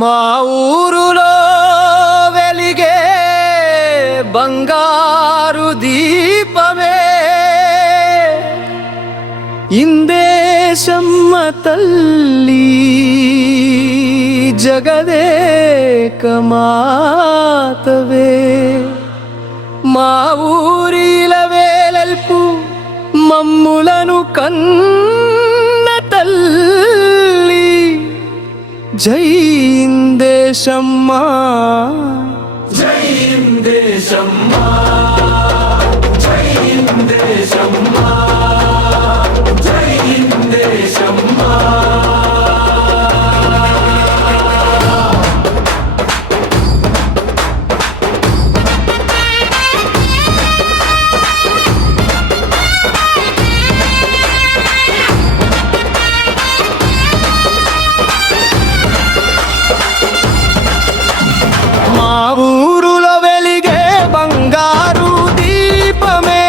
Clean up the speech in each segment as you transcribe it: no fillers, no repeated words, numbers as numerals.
మా ఊరులో వెలిగే బంగారు దీపమే ఇందేశమ్మ తల్లి జగదేక మాతవే మా ఊరిల వేలల్పు మమ్ములను కన్న తల్లి జై ఇందేశమ్మ జై ఇందేశమ్మ జై ఇందేశమ్మ జై ఇందేశమ్మ మా ఊరులో వెలిగే బంగారు దీపమే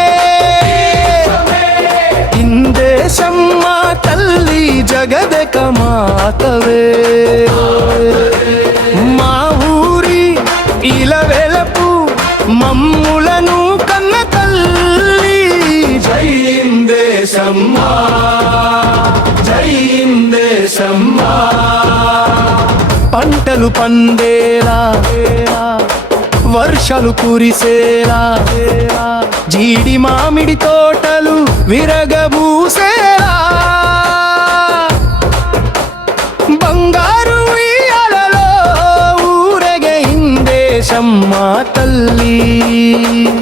ఇందేశమ్మ తల్లి జగదేక మాతవే మా ఊరి ఇలవెలపు మమ్ములను కన్న తల్లి జై ఇందేశమ్మ జై ఇందేశమ్మ పంటలు పండేలా వర్షాలు కురిసేలా జీడి మామిడి తోటలు విరగబూసేలా బంగారు ఉయ్యాలలో ఊరేగే ఇందేశమ్మ తల్లి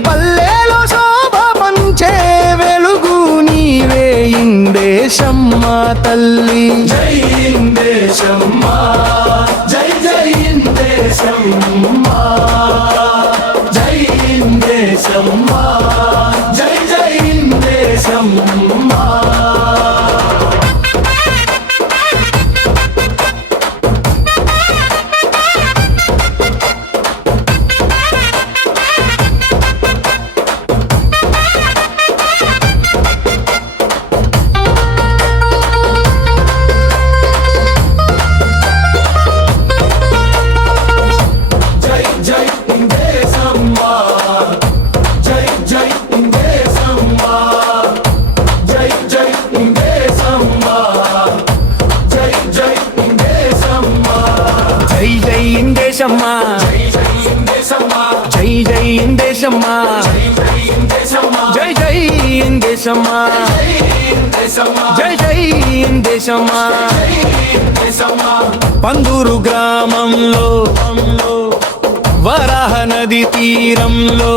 పల్లెలో శోభ పంచే వెలుగు నీవే ఇందేశమ్మ తల్లి జై ఇందేశమ్మ జై జై ఇందేశమ్మ జై ఇందేశమ్మ జై జై ఇందేశమ్మ జై జై ఇందేశమ్మ జై జై ఇందేశమ్మ జై జై ఇందేశమ్మ జై జై ఇందేశమ్మ జై జై ఇందేశమ్మ జై జై ఇందేశమ్మ జై జై ఇందేశమ్మ జై జై ఇందేశమ్మ పందూరు గ్రామంలో వరాహ నది తీరంలో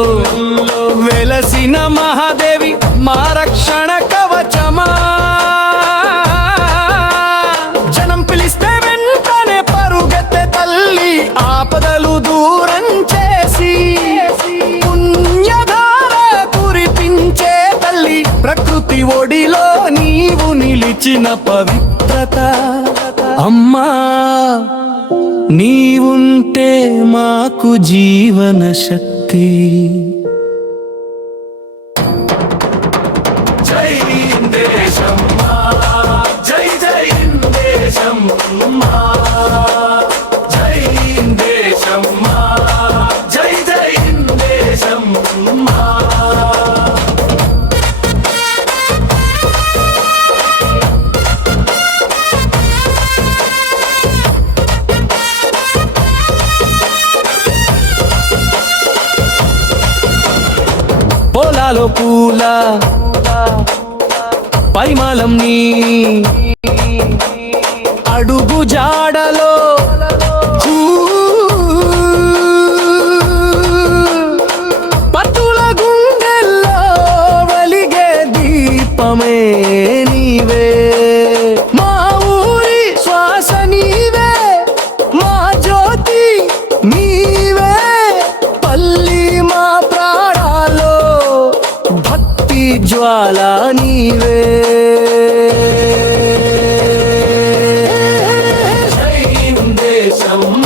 వెలసిన మహాదేవి మా రక్షణ కవచమా జనం పిలిస్తే వెంటనే పరుగెత్తే తల్లి ఆపదలు దూరం చేసి పుణ్యధార కురిపించే తల్లి ప్రకృతి ఒడిలో నీవు నిలిచిన పవిత్రత అమ్మా నీవుంటే మాకు జీవన శక్తి జై ఇందేశమ్మ జై జై ఇందేశమ్మ జై ఇందేశమ్మ జై జై ఇందేశమ్మ పొలాలో పూల పరిమళం నీ అడుగు జాడలో పట్టుల గుండెల్లో వెలిగే దీపమే నీవే మా ఊరి శ్వాస నీవే మా జ్యోతి నీవే పల్లి మా ప్రాణాలో భక్తి జ్వాల నీవే జై ఇందేశమ్మ